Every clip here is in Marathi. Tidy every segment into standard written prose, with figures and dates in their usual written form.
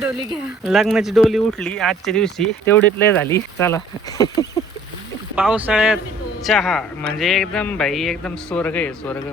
डोली घ्या. लग्नाची डोली उठली आजच्या दिवशी, तेवढीच लय झाली. चला. पावसाळ्यात चहा म्हणजे एकदम भाई एकदम स्वर्ग आहे, स्वर्ग.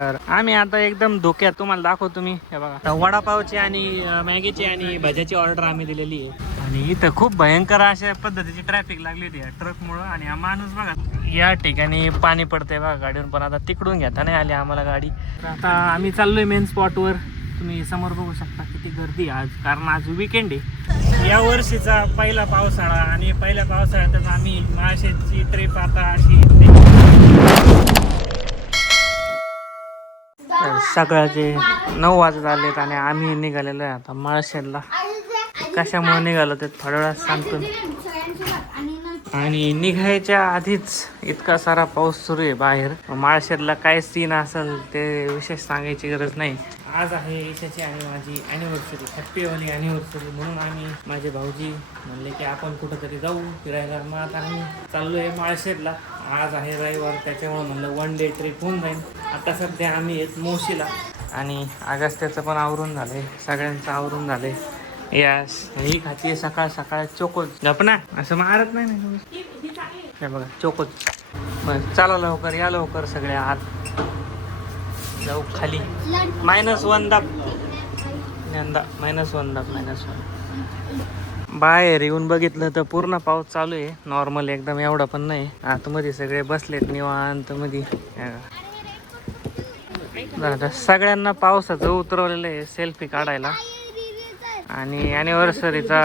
तर आम्ही आता एकदम धोक्यात, तुम्हाला दाखवतो मी. हे बघा, वडापावची आणि मॅगीची आणि भज्याची ऑर्डर आम्ही दिलेली आहे. आणि इथं खूप भयंकर अशा पद्धतीची ट्रॅफिक लागली होती ट्रकमुळं. आणि हा माणूस बघा, या ठिकाणी पाणी पडतंय बघा गाडीवर, पण आता तिकडून घेता नाही आली आम्हाला गाडी. तर आता आम्ही चाललोय मेन स्पॉटवर. तुम्ही समोर बघू शकता किती गर्दी आज, कारण आज वीकेंड आहे. या वर्षीचा पहिला पावसाळा आणि पहिल्या पावसाळ्यातच आम्ही माळशेजची ट्रिप आता अशी. सकाळचे 9 वाजत आलेत आणि आम्ही निघालेलो आहे आता माळशेजला. कशामुळे निघालो ते थोड्या वेळात सांगतो. आणि निघायच्या आधीच इतका सारा पाऊस सुरू आहे बाहेर. माळशेजला काय सीन असेल ते विशेष सांगायची गरज नाही. आज आहे ईशाची आणि माझी ॲनिव्हर्सरी, हॅप्पी वाली ॲनिव्हर्सरी. म्हणून आम्ही माझे भाऊजी म्हणले की आपण कुठंतरी जाऊ फिरायला. मग आता आम्ही चाललो आहे माळशेजला. आज आहे रविवार, त्याच्यामुळे म्हणलं 1 डे ट्रिप होऊन जाईल. आता सध्या आम्ही येत मोशीला. आणि अगस्त्याचं पण आवरून झालं आहे, सगळ्यांचं आवरून झालं आहे. यस, ही खाती सकाळ सकाळ चोकोच. गपना असं मारत नाही ना. हे बघा चोकोच. बस चला लवकर, या लवकर सगळे आत जाऊ खाली. -1 दाब यंदा, -1 दाब, -1. बाहेर येऊन बघितलं तर पूर्ण पाऊस चालू आहे. नॉर्मल एकदम, एवढा पण नाही. आतमध्ये सगळे बसलेत निवांत मध्ये. सगळ्यांना पावसाचं उतरवलेलं आहे सेल्फी काढायला. आणि ॲनिव्हर्सरीचा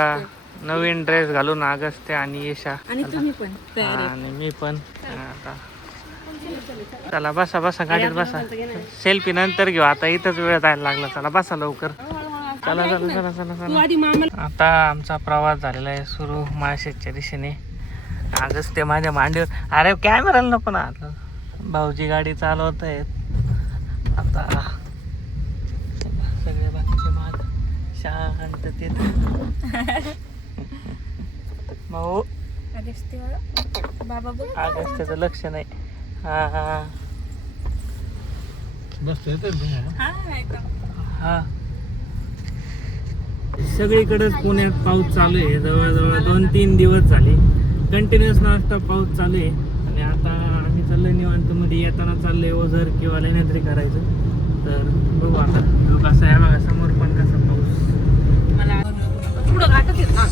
नवीन ड्रेस घालून अगस्त्य आणि ईशा आणि तुम्ही पण तयार आहे. आणि मी पण. आता चला बसा बसा, गाडीत बसा. सेल्फी नंतर घेऊ, आता इथंच वेळ जायला लागला. चला बसा लवकर. चला चला चला चला चला. आता आमचा प्रवास झालेला आहे सुरू माळशेजच्या दिशेने. अगस्त्य माझ्या मांडीवर. अरे कॅमेराला नको ना. भाऊजी गाडी चालवत आहेत आता. सगळे बाकीचे माग शांततेत. भाऊ अगस्त्याचं लक्ष नाही. हा हा बस हा. सगळीकडेच पुण्यात पाऊस चालू आहे. जवळजवळ 2-3 दिवस झाले कंटिन्युअस नॉनस्टॉप पाऊस चालू आहे. आणि आता आम्ही चाललोय निवांत मध्ये. येताना चाललोय ओझर किंवा लेण्याद्री करायचं. तर बघू आता कसं आहे. बघा समोर पण कसा पाऊस. मला पुढं घाटच येत ना.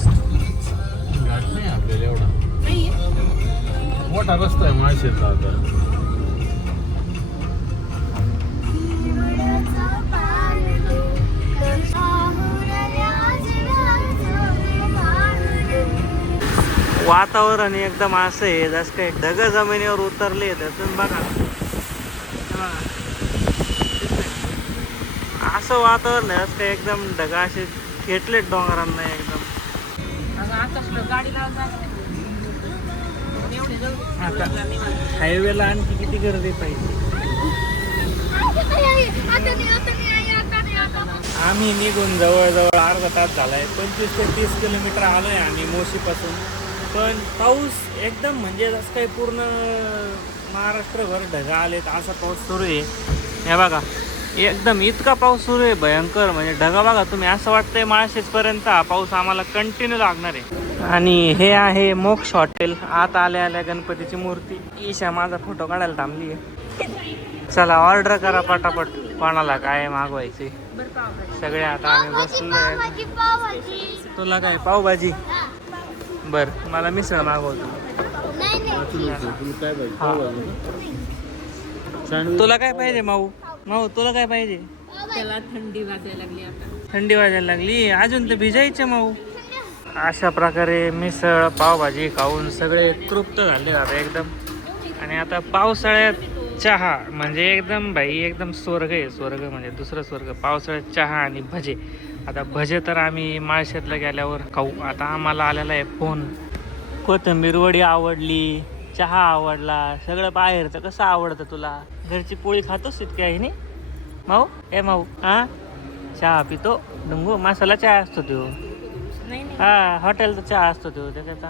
घाट नाही आपल्याला एवढा, मोठा रस्ता आहे माळशेजचा. आता वातावरण एकदम असं आहे जसं काही ढग जमिनीवर उतरले. तुम्ही बघा असं वातावरण आहे जसं काही एकदम ढग असे खेटलेत डोंगरांना एकदम. आता हायवेला आणखी किती गर्दी पाहिजे. आम्ही निघून जवळजवळ अर्धा तास झालाय. 25 ते 30 किलोमीटर आलोय आम्ही मोशीपासून. पण पाऊस एकदम म्हणजे जसं काही पूर्ण महाराष्ट्रभर ढगा आलेत असा पाऊस सुरू आहे. हे बघा एकदम इतका पाऊस सुरू आहे भयंकर. म्हणजे ढगा बघा तुम्ही, असं वाटतंय माळशेजपर्यंत हा पाऊस आम्हाला कंटिन्यू लागणार आहे. आणि हे आहे मोक्ष हॉटेल. आत आल्या आल्या गणपतीची मूर्ती. ईशा माझा फोटो काढायला थांबली आहे. चला ऑर्डर करा पटापट, कोणाला काय मागवायचे. सगळे आता आम्ही बसलो. तुला काय पावभाजी? बर मला मिसळ मागवतो. तुला काय पाहिजे माऊ? माऊ तुला काय पाहिजे? त्याला थंडी वाजायला लागली. आता थंडी वाजायला लागली अजून तर भिजायचे माऊ. अशा प्रकारे मिसळ पावभाजी खाऊन सगळे तृप्त झाले आता एकदम. आणि आता पावसाळ्यात चहा म्हणजे एकदम भाई एकदम स्वर्ग आहे, स्वर्ग म्हणजे दुसरं स्वर्ग. पावसाळ्यात चहा आणि भजे. आता भजे तर आम्ही माळशेजला गेल्यावर खाऊ. आता आम्हाला आलेला आहे फोन. कोथिंबीर वडी आवडली, चहा आवडला, सगळं बाहेरचं कसं आवडतं तुला? घरची पोळी खातोस इतक्या आहे माऊ? ए माऊ हां चहा पितो डुंगू? मसाला चहा असतो तो. हा हॉटेलचा चहा असतो तो त्याच्यात.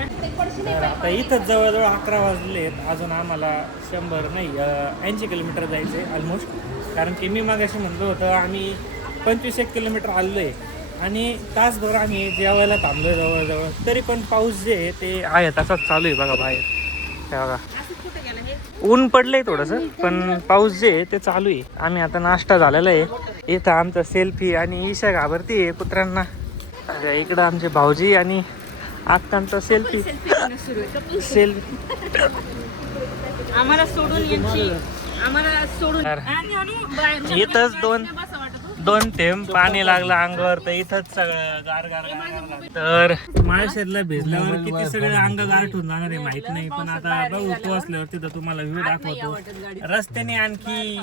तर आता इथंच जवळजवळ 11 वाजले आहेत. अजून आम्हाला 100 नाही 80 किलोमीटर जायचं आहे ऑलमोस्ट. कारण की मी मागाशी म्हणलो होतं आम्ही 25-1 किलोमीटर आलो आहे आणि तासभर आम्ही जेवायला थांबलो जवळजवळ. तरी पण पाऊस जे आहे ते आहे तसाच चालू आहे बघा बाहेर. हे बघा ऊन पडलंय थोडंसं पण पाऊस जे आहे ते चालू आहे. आम्ही आता नाश्ता झालेला आहे. इथं आमचा सेल्फी आणि ईशा घाबरती आहे कुत्र्यांना. इकडं आमचे भाऊजी आणि आत्तांचा सेल्फी सेल्फी आम्हाला सोडून यांची आम्हाला सोडून इथंच दोन थेंब पाणी लागलं अंगावर तर इथंच सगळं गार गार गार. तर माळशेरला भिजल्यावर किती सगळे अंग गारठून जाणार आहे माहित नाही. पण आता बघू पोहोचल्यावर तिथं तुम्हाला व्ह्यू दाखवतो. रस्त्याने आणखी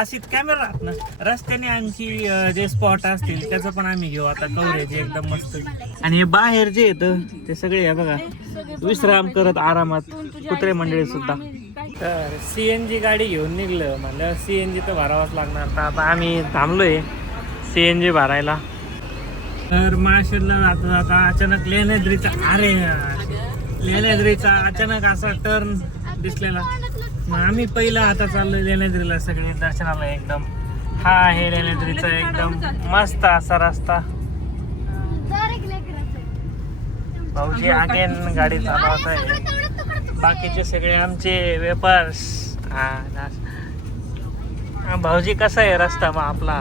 अशीच कॅमेरा राहत ना. रस्त्याने आणखी जे स्पॉट असतील त्याचं पण आम्ही घेऊ आता कव्हरेज एकदम मस्त. आणि हे बाहेर जे येतं ते सगळे हे बघा विश्राम करत आरामात कुत्रे मंडळी सुद्धा. तर CNG गाडी घेऊन निघलं म्हणलं CNG तर भरावाच लागणार. तर आता आम्ही थांबलोय CNG भरायला. तर माळशेरला जाता जाता अचानक लेण्याद्रीचा लेण्याद्रीचा अचानक असा टर्न दिसलेला. मग आम्ही पहिला आता चाललोय लेण्याद्रीला सगळे दर्शनाला. एकदम हा आहे लेण्याद्रीचा एकदम मस्त असा रस्ता. भाऊजी अगेन गाडी चालवत आहे. बाकीचे सगळे आमचे वेपर्स. भाऊजी कसा आहे रस्ता मग आपला?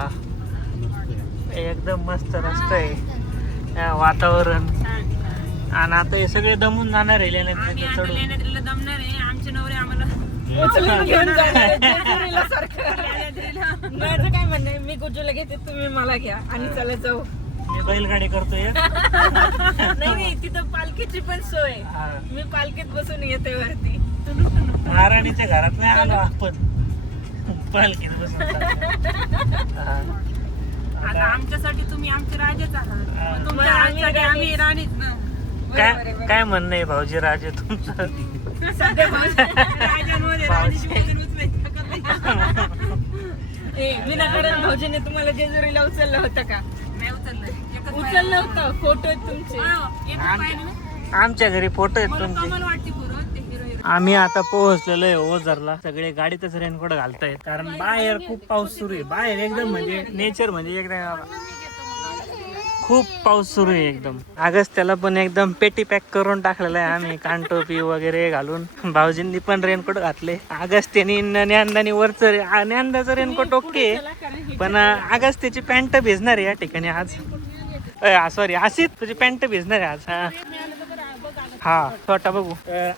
एकदम मस्त रस्ता आहे वातावरण. आणि आता हे सगळे दमून जाणार आहे लेण्याद्रीला चढून. लेण्याद्रीला दमणार आहे आमचे नवरे आम्हाला माझं काय म्हणणं आहे मी गुजूला घेते तुम्ही मला घ्या आणि चला जाऊ. मी बैलगाडी करतोय. नाही तिथं पालखीची पण सोय. मी पालखीत बसून येते वरती. महाराणीच्या घरात नाही आलो आपण पालखीत बसून. आता आमच्यासाठी तुम्ही आमचे राजेच आहात. तुमच्या राजासाठी आम्ही राणीच ना. काय म्हणणं आहे भाऊजी राजे तुमचं? राजांमध्ये राणीची पोझिशन उचलायची ताकद नाही. विनाकारण भाऊजीने तुम्हाला जेजुरीला उचललं होतं का? नाही उचललं होतं. फोटो आहेत तुमचे. आमच्या घरी फोटो आहेत तुमचे. आम्ही आता पोहोचलेलो आहे ओझरला. सगळे गाडीतच रेनकोट घालतायत कारण बाहेर खूप पाऊस सुरू आहे. बाहेर एकदम म्हणजे नेचर म्हणजे एकदम खूप पाऊस सुरू आहे एकदम. त्याला पण एकदम पेटी पॅक करून टाकलेला आहे आम्ही कानटोपी वगैरे घालून. भाऊजींनी पण रेनकोट घातले. त्यांनी ज्ञानदानी वरचं ज्ञानदाचं रेनकोट ओके पण त्याची पॅन्ट भिजणार आहे या ठिकाणी आज. सॉरी अशीच तुझी पॅन्ट भिजणार आहे आज. हा छोटा बघू.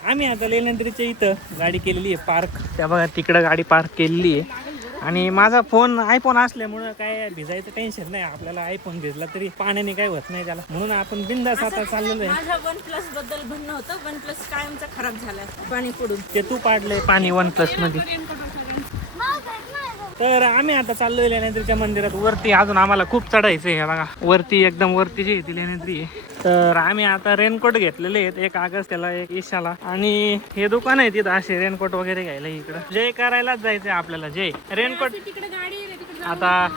आम्ही आता लेण्याद्रीच्या इथं गाडी केलेली आहे पार्क. त्या बघा तिकडं गाडी पार्क केलेली आहे. आणि माझा फोन आयफोन असल्यामुळं काय भिजायचं टेन्शन नाही आपल्याला. आयफोन भिजला तरी पाण्याने काय होत नाही त्याला. म्हणून आपण बिंदास आता चाललेलो आहे. माझ्या OnePlus बद्दल म्हणणं होतं. OnePlus कायमचा खराब झालाय पाणी पडून. ते तू पाडलंय पाणी OnePlus मध्ये. तर आम्ही आता चाललोय लेण्याद्रीच्या मंदिरात. वरती अजून आम्हाला खूप चढायचं आहे बघा. वरती एकदम वरती जी ती लेण्याद्री आहे. तर आम्ही आता रेनकोट घेतलेले आहेत. एक त्याला एक ईशाला. आणि हे दुकान आहे तिथं असे रेनकोट वगैरे घ्यायला. इकडं जय करायलाच जायचंय आपल्याला. जय रेनकोट आता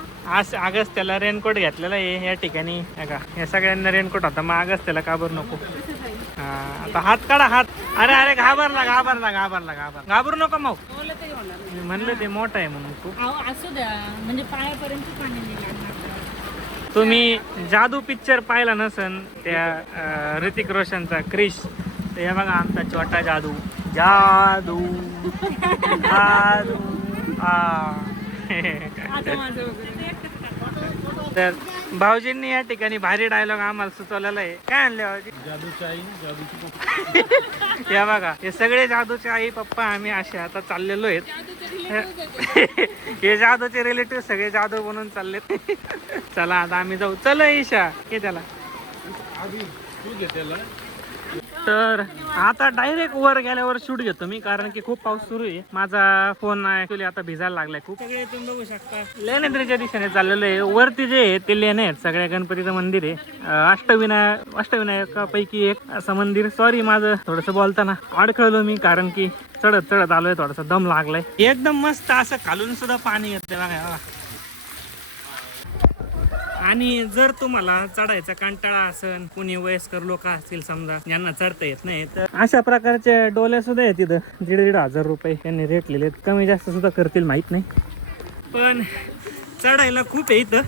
त्याला रेनकोट घेतलेला आहे या ठिकाणी. या सगळ्यांना रेनकोट होता मग त्याला का बरं नको. आता हात काढा हात. अरे घाबरला घाबरू नका मग. मी म्हणलं ते मोठं आहे म्हणून खूप. असू द्या म्हणजे पायापर्यंत पाणी नाही लागणार. तुम्ही जादू पिक्चर पाहिला नसन त्या ऋतिक रोशनचा क्रिश. तर हे बघा आमचा छोटा जादू जादू जादू. तर भाऊजींनी या ठिकाणी भारी डायलॉग आम्हाला सुचवलेला आहे. काय आणले भाऊजी? जादूची आई जादूची पप्पा. या बघा हे सगळे जादूचे आई पप्पा आम्ही असे आता चाललेलो आहेत. हे जादूचे रिलेटिव्ह सगळे जादू बनून चाललेत. चला आता आम्ही जाऊ. चला ईशा हे त्याला. तू घे त्याला. तर आता डायरेक्ट वर गेल्यावर शूट घेतो मी कारण की खूप पाऊस सुरू आहे. माझा फोन ऍक्च्युली आता भिजायला लागलाय खूप. सगळे तुम्ही बघू शकता लेण्याद्रीच्या दिशेने चाललेलो आहे. वरती जे आहे ते लेणे आहेत. सगळ्या गणपतीचं मंदिर आहे. अष्टविनायकापैकी एक असं मंदिर. सॉरी माझं थोडंसं बोलताना अडखळलो मी कारण की चढत आलोय. थोडासा दम लागलाय. एकदम मस्त असं खालून सुद्धा पाणी येते बघा. आणि जर तुम्हाला चढायचा कंटाळा असेल, कोणी वयस्कर लोक असतील समजा ज्यांना चढता येत नाही, तर अशा प्रकारच्या डोल्या सुद्धा आहेत तिथं. 1,500 रुपये त्यांनी रेट लिहिले. कमी जास्त सुद्धा करतील माहित नाही, पण चढायला खूप आहे इथं.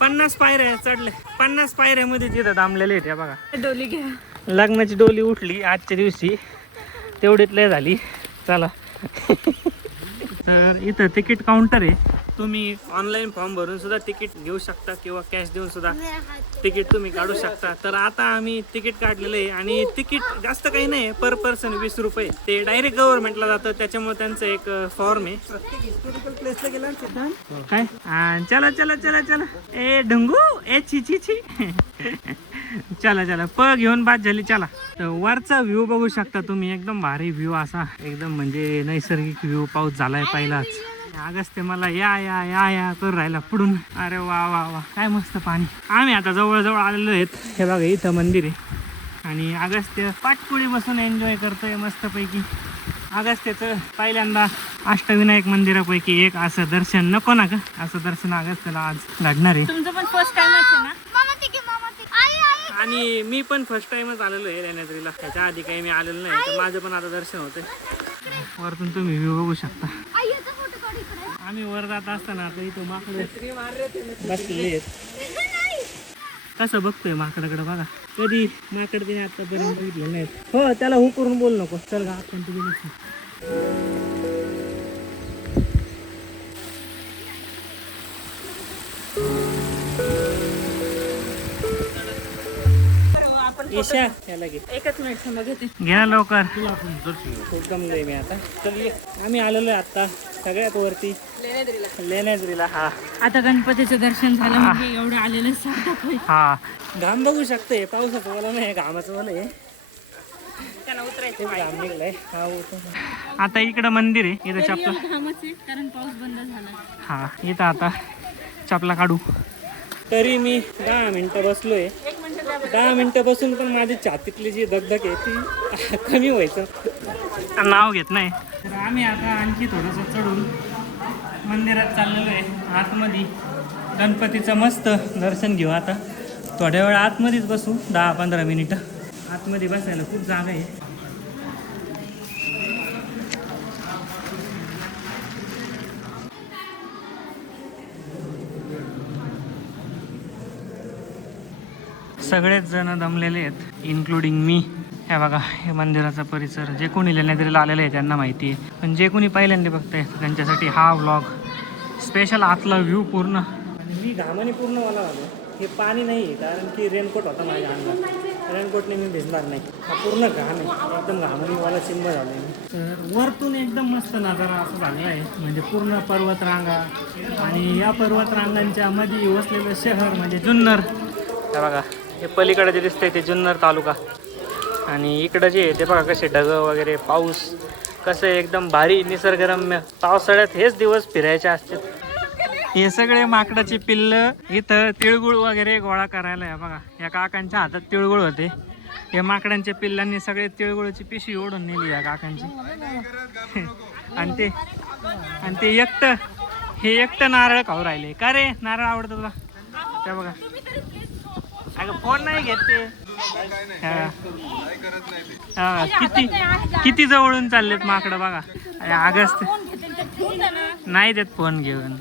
50 पायऱ्या चढले. 50 पायऱ्यामध्ये तिथं थांबलेले आहेत. बघा, डोली घ्या. लग्नाची डोली उठली आजच्या दिवशी, तेवढीच लय झाली. चला. तर इथं तिकीट काउंटर आहे. तुम्ही ऑनलाईन फॉर्म भरून सुद्धा तिकीट घेऊ शकता किंवा कॅश देऊन सुद्धा तिकीट तुम्ही काढू शकता. तर आता आम्ही तिकीट काढलेलं आहे आणि तिकीट जास्त काही नाही, पर पर्सन 20 रुपये. ते डायरेक्ट गव्हर्नमेंटला जातं, त्याच्यामुळे त्यांचं एक फॉर्म आहे. हिस्टोरिकल प्लेसला गेला काय. चला चला चला चला. ए ढंगू, ए ची ची ची. चला चला, घेऊन बाद झाली. चला. तर वरचा व्ह्यू बघू शकता तुम्ही, एकदम भारी व्ह्यू असा, एकदम म्हणजे नैसर्गिक व्ह्यू. पाऊस झालाय पहिलाच. अगस्त्य मला या या या या करून राहिला पुढून. अरे वा वा वा, काय मस्त पाणी. आम्ही आता जवळजवळ आलेलो आहेत. हे बघा, इथं मंदिर आहे आणि अगस्त्य पाटपुळी बसून एन्जॉय करतोय मस्तपैकी. अगस्त्याचं पहिल्यांदा अष्टविनायक मंदिरापैकी एक असं दर्शन, नको ना का, असं दर्शन अगस्त्याला आज घडणार आहे. तुमचं पण फर्स्ट टाइमच आहे ना? आणि मी पण फर्स्ट टाइमच आलेलो आहे लेण्याद्रीला. त्याच्या आधी काही मी आलेलो नाही, तर माझं पण आता दर्शन होतंय. वरतून तुम्ही व्ह्यू बघू शकता. आम्ही वर जात असताना आता इथं माकडे बसलेले आहेत. कसं बघतोय माकडाकडे बघा. कधी माकड तिने आतापर्यंत बघितलं नाही. हो, त्याला हो करून बोल नको. चल गा, आपण तुम्ही ईशा याला घे. एकच मिनिट समोर घेते. घ्या लवकर. खूप दमलोय मी आता. चल ये. आम्ही आलेलो आहे आता सगळ्यात वरती लेण्याद्रीला. हा, आता गणपतीचं दर्शन झालं म्हणजे एवढं आलेलं सांगतो. हा, घाम बघू शकते. पावसाचं वाला नाही, घामाचं वाला आहे. त्यांना उतरायचं घाम निघलाय. आता इकडं मंदिर आहे. इथं चपला, घामच आहे कारण पाऊस बंद झाला. हा, इथं आता चपला काढू. तरी मी 10 मिनिटं बसलोय. 10 मिनिटं बसून पण माझी छातीतली जी दगदग आहे ती कमी व्हायचं नाव घेत नाही. तर आम्ही आता आणखी थोडंसं चढून मंदिरात चाललेलो आहे. आतमध्ये गणपतीचं मस्त दर्शन घेऊ. आता थोड्या वेळ आतमध्येच बसू, 10-15 मिनिटं. आतमध्ये बसायला खूप जागा आहे. सगळेच जण दमलेले आहेत, इन्क्लुडिंग मी. हे बघा, हे मंदिराचा परिसर. जे कोणी लेण्याद्रीला आलेले आहे त्यांना माहिती आहे, पण जे कोणी पहिल्यांदा बघताय त्यांच्यासाठी हा व्लॉग स्पेशल. आतला व्ह्यू पूर्ण. आणि मी घामाने पूर्ण मला झालो. हे पाणी नाही आहे कारण की रेनकोट होता माझ्या अंगात. रेनकोटने मी भिजणार नाही. हा पूर्ण घाम आहे, एकदम घामाने मला चिंब झालं आहे. तर वरतून एकदम मस्त नजारा असं झालेला आहे. म्हणजे पूर्ण पर्वतरांगा आणि या पर्वतरांगांच्या मध्ये वसलेलं शहर म्हणजे जुन्नर. हे बघा, हे पलीकडे जे दिसतंय ते जुन्नर तालुका. आणि इकडं जे आहे ते बघा कसे ढगं वगैरे, पाऊस कसं एकदम भारी निसर्गरम्य. पावसाळ्यात हेच दिवस फिरायचे असतात. हे सगळे माकडाची पिल्लं इथं तिळगुळ वगैरे गोळा करायला आहे. बघा, या काकांच्या हातात तिळगुळ होते. या माकडांच्या पिल्लांनी सगळे तिळगुळची पिशवी ओढून नेली या काकांची. आणि ते एकटं नारळ खाऊ राहिले. का रे, नारळ आवडतं तुला? त्या बघा, अगं फोन नाही घेत ते. किती जवळून चाललेत माकडं बघा. अगस्त नाही देत फोन घेऊन.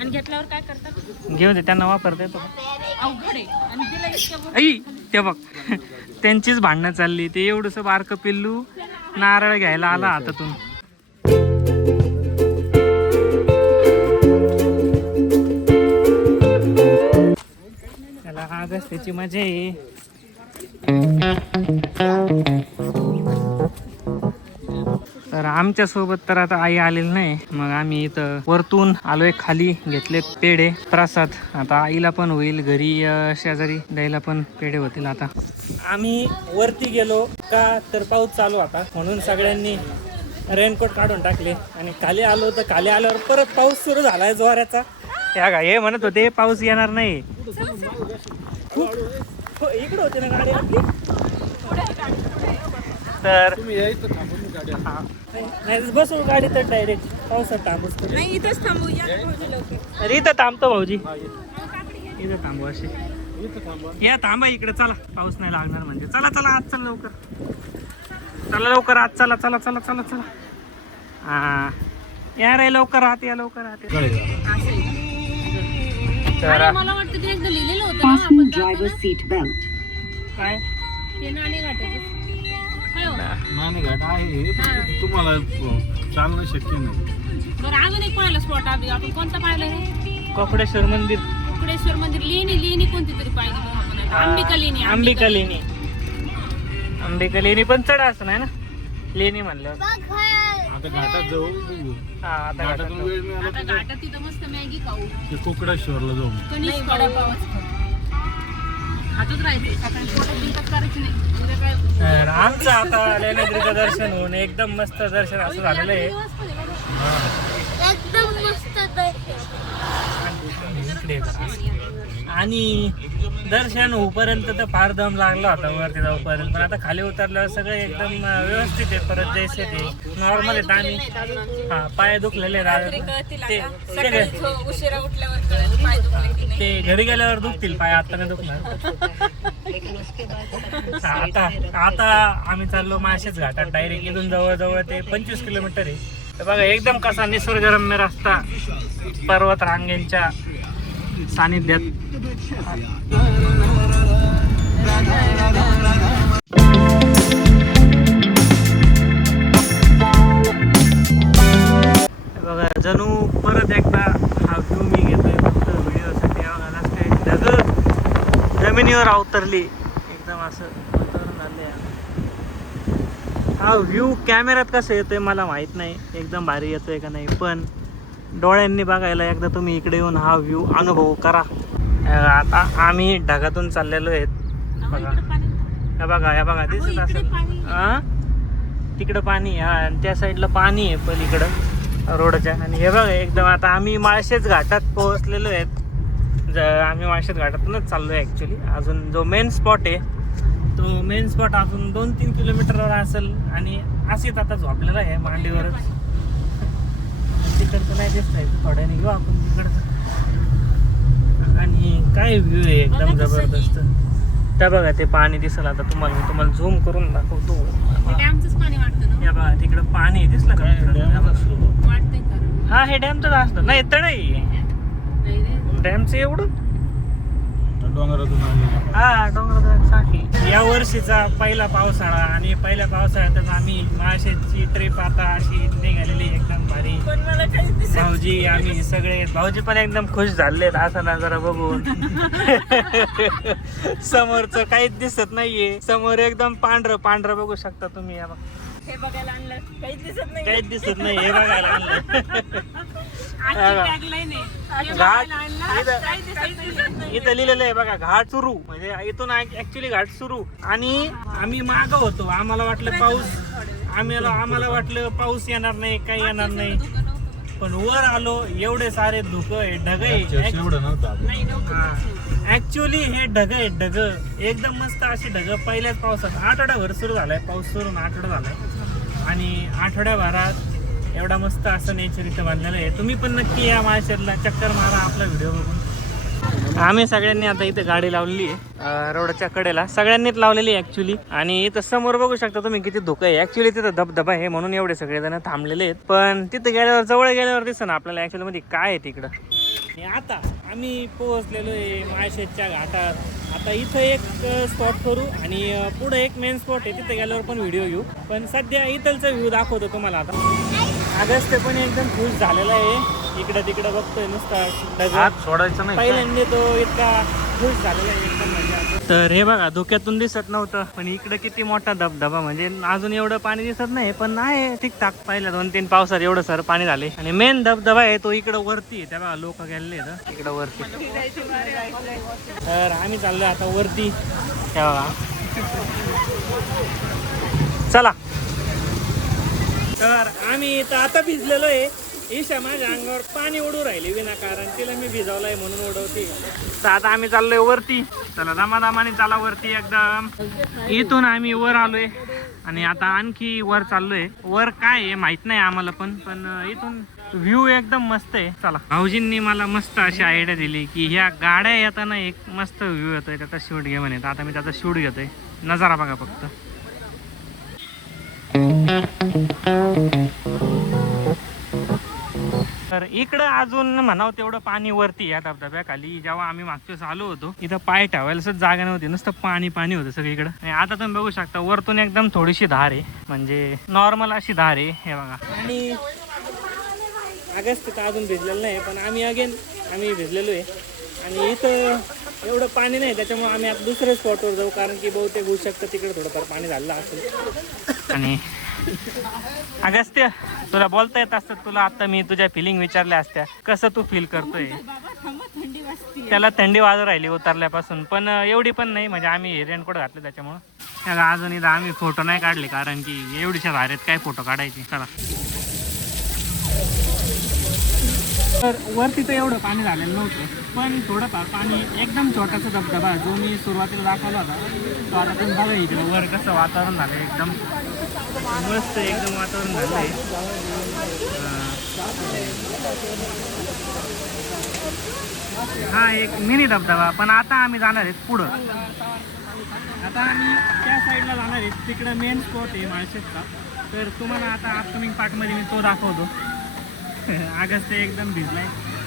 आणि घेतल्यावर काय करतात? घेऊन दे, त्यांना वापरता येतो. अवघड आहे. आणि तिला इतक्या ऐ ते बघ, त्यांचीच भांडणं चालली. ते एवढंसं बारकं पिल्लू नारळ घ्यायला आला हातातून. त्याला अगस्त्याची मजा आहे. तर आमच्या सोबत तर आता आई आलेली नाही. मग आम्ही इथं वरतून आलोय, खाली घेतले पेढे प्रसाद. आता आईला पण होईल, घरी शेजारी द्यायला पण पेढे होतील. आता आम्ही वरती गेलो का तर पाऊस चालू होता, म्हणून सगळ्यांनी रेनकोट काढून टाकले. आणि खाली आलो तर खाली आल्यावर परत पाऊस सुरू झालाय जोराचा. हे म्हणत होते पाऊस येणार नाही. खूप इकडे होते ना गाडी. तर नाही बसू गाडी तर डायरेक्ट पावसात थांबूच. नाही, इथंच थांबूया. अरे इथं थांबतो भाऊजी. इथं थांबू असे. इथं थांबा. या थांबा इकडे, चला पाऊस नाही लागणार म्हणजे. चला चला आज चला लवकर, चला लवकर आज, चला चला चला चला चला. हा या रे लवकर आत, या लवकर आत. तर मला वाटतं ते एकदा लिहिलेलं होतं ना आपण driver's seat belt. काय ते नाणे घाटाचं. काय हो? नाणे घाट आहे पण तुम्हाला चालणं शक्य नाही. बरं अजून एक पाहिलं स्पॉट आपण कोणता पाहिलं रे? कोकडेश्वर मंदिर, कुकडेश्वर मंदिर. लेणी कोणती तरी पाहिली मग आपण आता. अंबिका लेणी. अंबिका लेणी. अंबिका लेणी पण चढ असं नाही ना लेणी म्हणलं. आता घाटात जाऊ बघू. हा आता घाटातून वेळ मिळाला आता तर घाटात तिथं मस्त मॅगी खाऊ. ते कोकडेश्वरला जाऊ. कणीस खाऊ. हातच राहायचे सकाळी पोटात बिंटात करायची नाही. उद्या काय तर आमचं आता लेण्याद्रीचं दर्शन होऊन एकदम मस्त दर्शन असं झालेलं आहे. एकदम मस्त इकडे बघा. आणि दर्शन होईपर्यंत तर फार दम लागला होता वरती जाऊपर्यंत, पण आता खाली उतरल्यावर सगळं एकदम व्यवस्थित आहे. परत जैसे ते नॉर्मल आहेत. आम्ही हा पाय दुखलेले उशिरा उठल्यावर पाय दुखले की नाही. ते घरी गेल्यावर दुखतील पाय, आता नाही दुखणार. आता आता आम्ही चाललो माळशेज घाटात डायरेक्ट. इथून जवळजवळ ते 25 किलोमीटर आहे. तर बघा एकदम कसा निसर्गरम्य रस्ता पर्वत रांगेंच्या सानिध्यात. बघा जणू परत एकदा हा व्ह्यू मी घेतोय फक्त व्हिडिओसाठी. बघा काय ढग जमिनीवर अवतरली एकदम असं वातावरण झालंय. हा व्ह्यू कॅमेऱ्यात कसं येतोय मला माहित नाही, एकदम भारी येतोय का नाही, पण डोळ्यांनी बघायला एकदा तुम्ही इकडे येऊन हा व्ह्यू अनुभव करा. आता आम्ही ढगातून चाललेलो आहेत. बघा हे बघा दिसत असेल. हा तिकडं पाणी, हा आणि त्या साईडला पाणी आहे पलीकडं रोडच्या. आणि हे बघा एकदम आता आम्ही माळशेज घाटात पोहोचलेलो आहेत. आम्ही माळशेज घाटातूनच चाललो आहे ॲक्च्युली. अजून जो मेन स्पॉट आहे तो मेन स्पॉट अजून 2-3 किलोमीटरवर असेल. आणि असेच आता झोपलेला आहे मांडीवरच. तिकडचं नाही दिसत आहे, थोड्याने घेऊ आपण तिकडचं. आणि काय व्ह्यू आहे एकदम जबरदस्त. त्या बघा ते पाणी दिसल आता तुम्हाला, मी तुम्हाला झूम करून दाखवतो. डॅमचंच पाणी वाटतं ना. या बघा तिकडं पाणी दिसलं का? वाटतंय खरं. हा हे डॅमचं असतं नाही तर नाही नाही रे. डॅमचं एवढं. डोंगरातून आले. हा डोंगरात साखी. या वर्षीचा पहिला पावसाळा आणि पहिल्या पावसाळ्यातच आम्ही माळशेजची ट्रिप आता अशी निघालेली एकदम भारी. पण मला काही दिसत भाऊजी आम्ही सगळे, भाऊजी पण एकदम खुश झालेत असा नजारा बघून. समोरचं काहीच दिसत नाहीये. समोर एकदम पांढरं पांढरं बघू शकता तुम्ही. या बघा हे बघायला आणलं काहीच दिसत नाही. काहीच दिसत नाही, हे बघायला आणलं. आजची tagline आहे. हे घाट बघायला आणलं, काही दिसत नाही. इथं लिहिलेलं आहे बघा घाट सुरू, म्हणजे इथून ऍक्च्युली घाट सुरू. आणि आम्ही माग होतो, आम्हाला वाटलं पाऊस, आम्हाला वाटलं पाऊस येणार नाही, काही येणार नाही. पण वर आलो एवढे सारे धुकं आहे, ढग आहे. एवढं नव्हतं. ऍक्च्युली हे ढग आहे, ढग एकदम मस्त अशी ढग. पहिल्याच पावसात आठवड्याभर सुरू झालाय पाऊस, सुरून आठवडा झालाय. आणि आठवड्याभरात एवढा मस्त असं नेचर इथं बांधलेलं आहे. तुम्ही पण नक्की या माळशेजला चक्कर मारा आपला व्हिडिओ बघून. आम्ही सगळ्यांनी आता इथं गाडी लावलेली आहे रोडच्या कडेला, सगळ्यांनीच लावलेली आहे ऍक्च्युली. आणि इथं समोर बघू शकता तुम्ही किती धुकं आहे. ऍक्च्युली तिथं धबधबा आहे म्हणून एवढे सगळेजण थांबलेले आहेत. पण तिथं गेल्यावर जवळ गेल्यावर दिसतं ना आपल्याला ऍक्च्युअली मध्ये काय आहे तिकडं. आणि आता आम्ही पोहोचलेलो आहे माळशेजच्या घाटात. आता इथं एक स्पॉट करू आणि पुढे एक मेन स्पॉट आहे, तिथे गेल्यावर पण व्हिडिओ घेऊ. पण सध्या इथलचा व्ह्यू दाखवतो तुम्हाला. आता अगस्त पण एकदम खुश झालेला आहे. इकडं तिकडं बघतोय नुसता ढगात सोडायचं नाही. पहिल्यांदा तो इतका खुश झालेला आहे एकदम मजा. तर हे बघा धुक्यातून दिसत नव्हतं, पण इकडे किती मोठा धबधबा, म्हणजे अजून एवढं पाणी दिसत नाही पण आहे ठीकठाक. पहिल्या 2-3 पावसात एवढं सर पाणी झाले. आणि मेन धबधबा आहे तो इकडं वरती आहे, त्या बघा लोक गेलेले आहेत इकडं वरती. तर आम्ही चाललोय आता वरती, त्या बघा चला. तर आम्ही इथं आता भिजलेलो आहे. ईशा माझ्या अंगावर पाणी उडू राहिले विनाकारण, तिला मी भिजवलंय म्हणून उडवते. तर आता आम्ही चाललोय वरती. चला दमादमाने चाला वरती एकदम. इथून आम्ही वर आलोय आणि आता आणखी वर चाललोय. वर काय आहे माहित नाही आम्हाला पण इथून व्ह्यू एकदम मस्त आहे. चला, भाऊजींनी मला मस्त अशी आयडिया दिली की ह्या गाड्या येताना एक मस्त व्ह्यू येतोय, त्याचा शूट घे म्हणे. आता मी त्याचा शूट घेतोय. नजारा बघा फक्त. तर इकडं अजून म्हणावं तेवढं पाणी वरती या धबधब्याखाली. जेव्हा आम्ही मागच्या वेळेस आलो होतो इथं पाय ठेवायला सुद्धा जागा नव्हती, नुसतं पाणी पाणी होतं सगळीकडं. आणि आता तुम्ही बघू शकता वरतून एकदम थोडीशी धार आहे, म्हणजे नॉर्मल अशी धार आहे हे बघा. आणि ऑगस्ट तर अजून भिजलेलं नाही, पण आम्ही भिजलेलो आहे. आणि इथं एवढं पाणी नाही, त्याच्यामुळे आम्ही आता दुसऱ्या स्पॉटवर जाऊ, कारण की बहुतेक होऊ शकतं तिकडे थोडंफार पाणी झालं असेल. आणि अगस्त्य, तुला बोलता येत असतं, तुला आता मी तुझ्या फिलिंग विचारल्या असत्या, कसं तू फील करतोय. त्याला थंडी वाजू राहिली उतरल्यापासून, पण एवढी पण नाही, म्हणजे आम्ही रेनकोट घातले त्याच्यामुळं. अजून इथं आम्ही फोटो नाही काढले, कारण की एवढीशा धारेत काय फोटो काढायचे. चला, तर वरती तर एवढं पाणी झालेलं नव्हतं, पण थोडंफार पाणी एकदम छोटासा धबधबा जो मी सुरुवातीला दाखवला होता तो. आता तुम्ही बघा इकडे वर कसं वातावरण झालं, एकदम मस्त एकदम वातावरण झालं आहे. हा एक मिनी धबधबा. पण आता आम्ही जाणार आहेत पुढं. आता आम्ही त्या साईडला जाणार आहेत, तिकडं मेन स्पॉट आहे माळशेजचा. तर तुम्हाला आता अपकमिंग पार्टमध्ये मी तो दाखवतो. ऑगस्ट एकदम भिजलाय,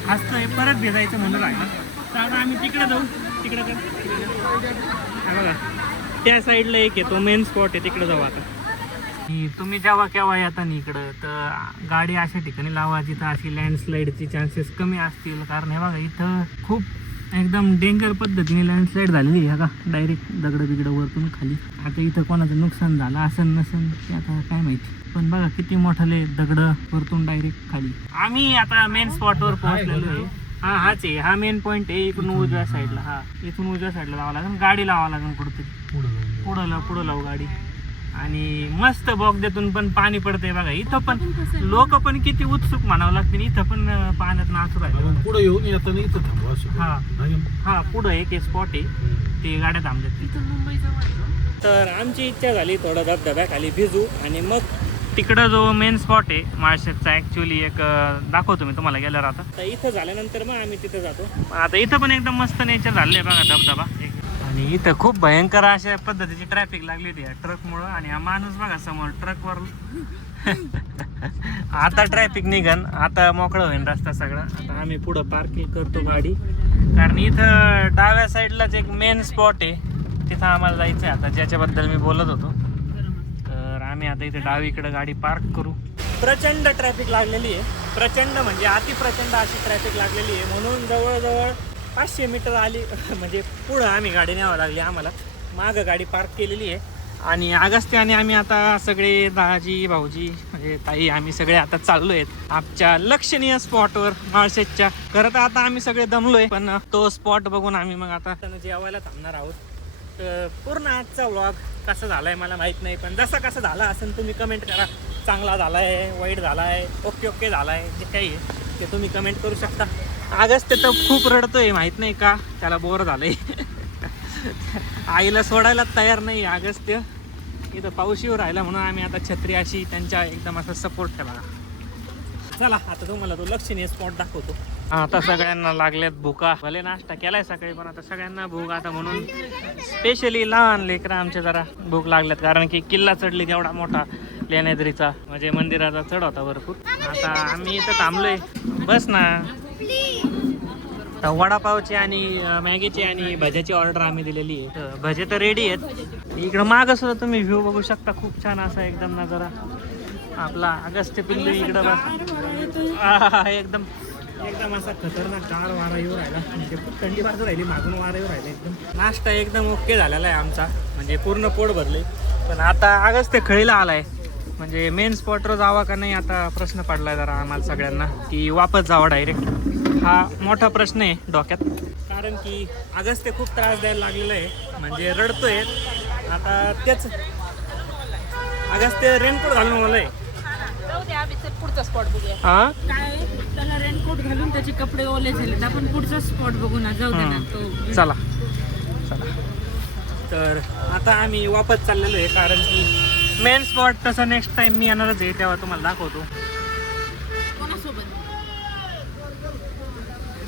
हसतोय, परत भिजायचं म्हणून राहिलं. तर आता आम्ही तिकडे जाऊ. तिकडं बघा त्या साईडला एक आहे, तो मेन स्पॉट आहे, तिकडे जाऊ आता. तुम्ही जेव्हा केव्हा येता ना इकडं, तर गाडी अशा ठिकाणी लावा जिथं अशी लँडस्लाईडची चान्सेस कमी असतील. कारण हे बघा इथं खूप एकदम डेंजर पद्धतीने लँडस्लाईड झालेली आहे. का डायरेक्ट दगडं बिगडं वरतून खाली. आता इथं कोणाचं नुकसान झालं असेल नसेल ते आता काय माहिती, पण बघा किती मोठाले दगडं वरतून डायरेक्ट खाली. आम्ही आता मेन स्पॉटवर पोहोचलेलो आहे. हाच आहे, हा मेन पॉईंट आहे. इकडून उजव्या साईडला, हा इथून उजव्या साईडला लावावं लागेल, गाडी लावावं लागेल कुठंतरी पुढं लावू गाडी. आणि मस्त बोगद्यातून पण पाणी पडतंय बघा. इथं पण लोक पण किती उत्सुक म्हणावं लागते, इथं पण पाण्यात नाचू राहिले. पुढे येऊन येताना इथं थांबवा. हा पुढं एक स्पॉट आहे, ते गाड्या थांबल्यात. तर आमची इच्छा झाली थोडं धबधब्याखाली भिजू, आणि मग तिकडं जो मेन स्पॉट आहे माळशेजचा, ॲक्च्युली एक दाखवतो मी तुम्हाला गेल्यावर. आता तर इथं झाल्यानंतर मग आम्ही तिथं जातो. आता इथं पण एकदम मस्त नेचर झालं आहे बघा, धबधबा. आणि इथं खूप भयंकर अशा पद्धतीची ट्रॅफिक लागली होती या ट्रकमुळं. आणि हा माणूस बघा समोर ट्रकवर. आता ट्रॅफिक निघन, आता मोकळं होईल रस्ता सगळा. आता आम्ही पुढं पार्किंग करतो गाडी, कारण इथं डाव्या साईडलाच एक मेन स्पॉट आहे, तिथं आम्हाला जायचं आहे आता, ज्याच्याबद्दल मी बोलत होतो. तर आम्ही आता इथे डावीकडे गाडी पार्क करू. प्रचंड ट्रॅफिक लागलेली आहे, प्रचंड म्हणजे अतिप्रचंड अशी ट्रॅफिक लागलेली आहे. म्हणून जवळजवळ 500 मीटर आली म्हणजे पुढं आम्ही गाडी न्यावं लागली आम्हाला. मागं गाडी पार्क केलेली आहे. आणि अगस्त्य आणि आम्ही आता सगळे दाजी भाऊजी म्हणजे ताई आम्ही सगळे आता चाललो आहेत आमच्या लक्षणीय स्पॉटवर माळशेजच्या. खरं तर आता आम्ही सगळे दमलोय, पण तो स्पॉट बघून आम्ही मग आता जेवायला थांबणार आहोत. तर पूर्ण आजचा व्लॉग कसा झालाय मला माहित नाही, पण जसा कसा झाला असेल तुम्ही कमेंट करा. चांगला झालाय, वाईट झालाय, ओके झालाय, जे काही आहे ते तुम्ही कमेंट करू शकता. अगस्त्य तर खूप रडतोय, माहित नाही का, त्याला बोर झालंय. आईला सोडायला तयार नाही अगस्त्य. इथं पाऊस येऊ राहिला म्हणून आम्ही आता छत्री अशी त्यांच्या एकदम असा सपोर्ट ठेवा. चला आता तुम्हाला तो लक्षणीय स्पॉट दाखवतो. आता सगळ्यांना लागल्यात भुका. भले नाश्ता केलाय सकाळी, पण आता सगळ्यांना भूक आता म्हणून स्पेशली लहान लेकरं आमच्या जरा भूक लागल्यात, कारण की किल्ला चढली तेवढा मोठा लेण्याद्रीचा, म्हणजे मंदिराचा चढ होता भरपूर. आता आम्ही इथं थांबलोय. बस ना. वडापावची आणि मॅगीची आणि भज्याची ऑर्डर आम्ही दिलेली आहे. भजे तर रेडी आहेत. इकडं मागं सुद्धा तुम्ही व्ह्यू बघू शकता, खूप छान असा एकदम नजारा. आपला अगस्त्य पिल्लू इकडं बस एकदम एकदम असा खतरनाक गार वारा येऊ राहिला, म्हणजे खूप थंडी वाजू राहिली, मागून वारा येऊ राहिला एकदम. नाश्ता एकदम ओके झालेला आहे आमचा, म्हणजे पूर्ण पोट भरले. पण आता अगस्त्य खळीला आलाय, म्हणजे मेन स्पॉटवर जावा का नाही आता प्रश्न पडलाय जरा आम्हाला सगळ्यांना, की वापस जावा डायरेक्ट. हा मोठा प्रश्न आहे डोक्यात, कारण की अगस्त्य खूप त्रास द्यायला लागलेला आहे, म्हणजे रडतोय. आता तेच अगस्त्य रेनकोट घालून बोलय. पुढचा स्पॉट बघूया. हा काय त्याला रेनकोट घालून त्याचे कपडे ओले झाले, आपण पुढचा स्पॉट बघू ना. जाऊ दे ना तो. चला. तर आता आम्ही वापस चाललेलो आहे, कारण की मेन स्पॉट तसं नेक्स्ट टाइम मी येणारच आहे तेव्हा तुम्हाला दाखवतो. कोणासोबत?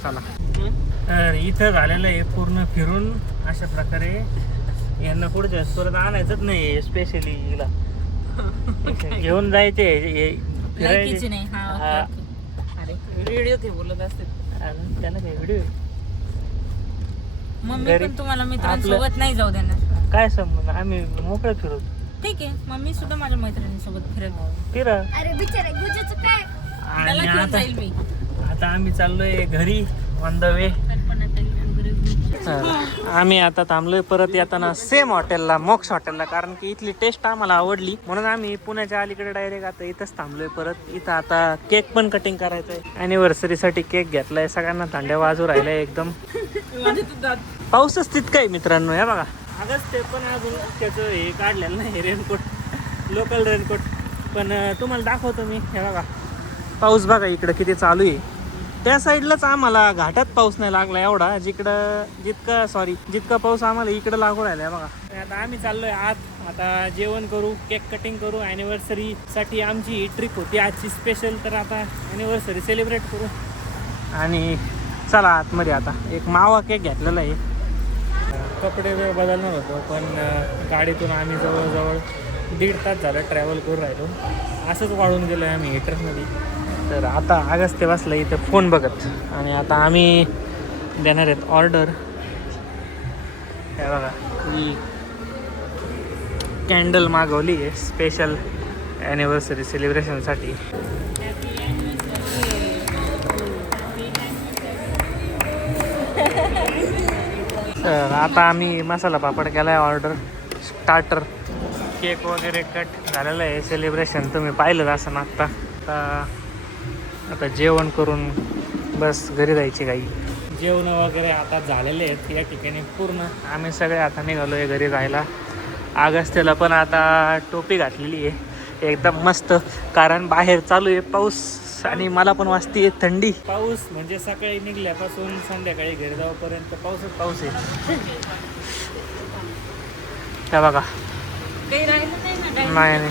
चला. तर इथं झालेलं आहे पूर्ण फिरून अशा प्रकारे. यांना पुढच्या परत आणायचंच नाही स्पेशली हिला. घेऊन जायचे लायकीची नाही. हा. अरे व्हिडिओ ते बोलत असते. त्याला काय व्हिडिओ मम्मी पण तुम्हाला मित्रांसोबत नाही जाऊ देणार. काय संबंध, आम्ही मोकळं फिरू. ठीक आहे, मम्मी सुद्धा माझ्या मैत्रिणींसोबत फिरेल. अरे बिचारे गुजेचं काय? त्याला घेऊन जाईल मी. आता आम्ही चाललोय घरी ऑन द वे. आम्ही आता थांबलोय परत येताना सेम हॉटेलला, मोक्ष हॉटेलला, कारण की इथली टेस्ट आम्हाला आवडली म्हणून आम्ही पुण्याच्या अलीकडे डायरेक्ट आता इथंच थांबलोय परत. इथं आता केक पण कटिंग करायचं आहे. अॅनिव्हर्सरी साठी केक घेतलाय. सगळ्यांना थंड्या वाजू राहिलाय एकदम. पाऊसच तितका आहे मित्रांनो. हे बघा आगच ते पण अजून त्याचं हे काढलेलं नाही रेनकोट, लोकल रेनकोट. पण तुम्हाला दाखवतो मी. हे बघा पाऊस बघा इकडं किती चालू आहे. त्या साईडलाच आम्हाला घाटात पाऊस नाही लागला एवढा, जितका पाऊस आम्हाला इकडं लागू राहिला बघा. आता आम्ही चाललोय आत. आता जेवण करू, केक कटिंग करू. ॲनिव्हर्सरी साठी आमची ही ट्रिप होती आजची स्पेशल. तर आता ॲनिव्हर्सरी सेलिब्रेट करू आणि चला आतमध्ये. आता एक मावा केक घेतलेला आहे. कपडे बदलणार होतो पण गाडीतून आम्ही जवळजवळ 1.5 तास झालं ट्रॅव्हल करून राहिलो. असंच वाढून गेलो आहे आम्ही हिटरमध्ये. तर आता अगस्त्य बसला इथे फोन बघत. आणि आता आम्ही देणार आहेत ऑर्डर. हे बघा ही कॅन्डल मागवली आहे स्पेशल ॲनिव्हर्सरी सेलिब्रेशनसाठी. तर आता आम्ही मसाला पापड केला आहे ऑर्डर. स्टार्टर केक वगैरे कट झालेलं आहे. सेलिब्रेशन तुम्ही पाहिलं असं ना. आता जेवण करून बस घरी जायची काही. जेवण वगैरे आता झालेले आहेत या ठिकाणी पूर्ण. आम्ही सगळे आता निघालो आहे घरी जायला. अगस्त्यला पण आता टोपी घातलेली आहे एकदम मस्त, कारण बाहेर चालू आहे पाऊस आणि मला पण वाजते थंडी. पाऊस म्हणजे सकाळी निघल्यापासून संध्याकाळी घरी जाऊपर्यंत पाऊसच पाऊस आहे. हे बघा नाही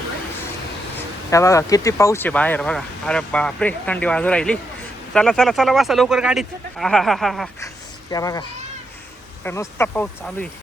हे बघा किती पाऊस आहे बाहेर बघा. अरे बापरे थंडी वाजू राहिली. चला चला चला बसा लवकर गाडीत. हा हा हा हा. या बघा नुसता पाऊस चालू आहे.